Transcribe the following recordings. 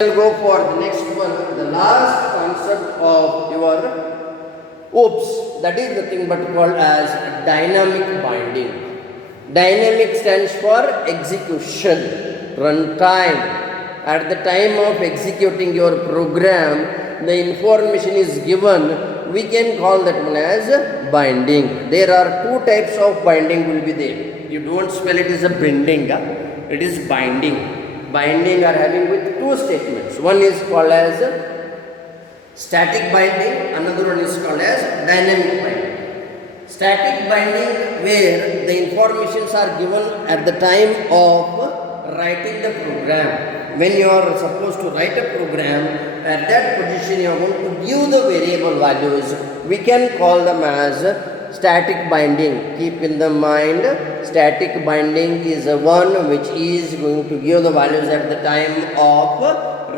We'll go for the next one, the last concept of your OOPS, that is nothing but called as dynamic binding. Dynamic stands for execution, runtime. At the time of executing your program, the information is given, we can call that one as binding. There are two types of binding will be there. You don't spell it as a binding, it is binding. Binding are having with two statements. One is called as static binding, another one is called as dynamic binding. Static binding where the informations are given at the time of writing the program. When you are supposed to write a program, at that position you are going to give the variable values. We can call them as static binding. Keep in the mind, static binding is the one which is going to give the values at the time of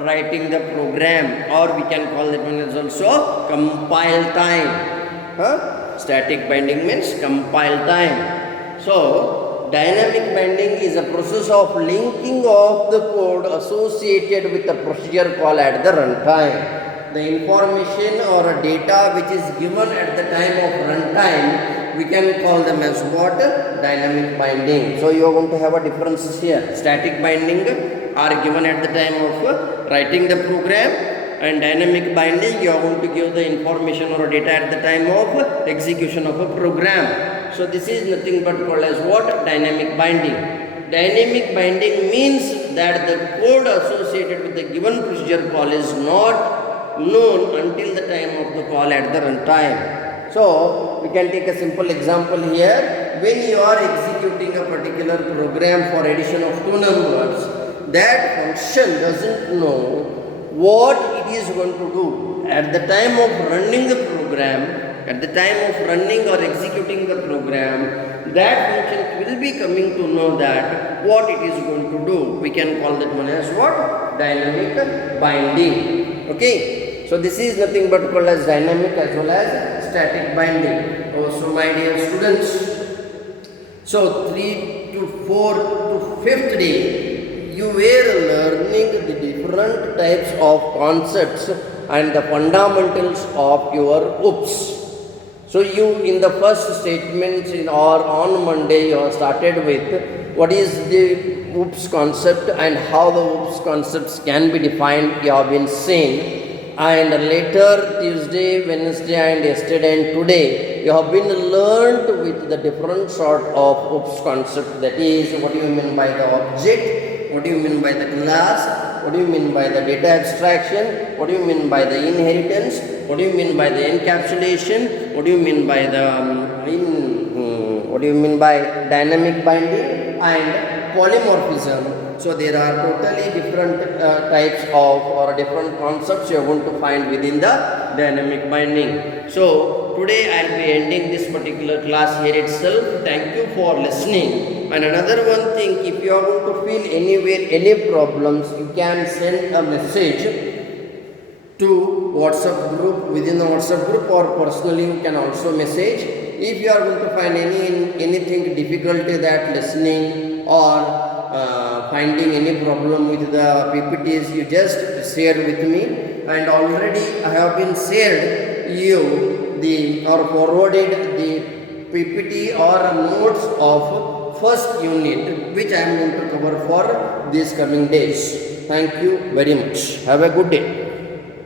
writing the program, or we can call that one as also compile time. Static binding means compile time. So dynamic binding is a process of linking of the code associated with the procedure call at the runtime. The information or data which is given at the time of runtime, we can call them as what? Dynamic binding. So you are going to have a difference here. Static binding are given at the time of writing the program, and dynamic binding you are going to give the information or data at the time of execution of a program. So this is nothing but called as what? Dynamic binding. Dynamic binding means that the code associated with the given procedure call is not known until the time of the call at the runtime. So we can take a simple example here. When you are executing a particular program for addition of two numbers, that function doesn't know what it is going to do. At the time of running the program, at the time of running or executing the program, that function will be coming to know that what it is going to do. We can call that one as what? Dynamic binding. Okay. So this is nothing but called as dynamic as well as static binding. Also my dear students, so 3 to 4 to 5th day, you were learning the different types of concepts and the fundamentals of your OOPS. So you in the first statements or on Monday you have started with what is the OOPS concept and how the OOPS concepts can be defined, you have been seen. And later Tuesday, Wednesday and yesterday and today you have been learnt with the different sort of OOPS concept, that is what do you mean by the object, what do you mean by the class, what do you mean by the data abstraction, what do you mean by the inheritance, what do you mean by the encapsulation, what do you mean by the what do you mean by dynamic binding and polymorphism. So there are totally different types of or different concepts you are going to find within the dynamic binding. So today I will be ending this particular class here itself. Thank you for listening. And another one thing, if you are going to feel anywhere any problems, you can send a message to WhatsApp group, within the WhatsApp group, or personally you can also message. If you are going to find anything difficulty that listening or finding any problem with the PPTs, you just share with me, and already I have been shared you the or forwarded the PPT or notes of first unit which I am going to cover for these coming days. Thank you very much. Have a good day.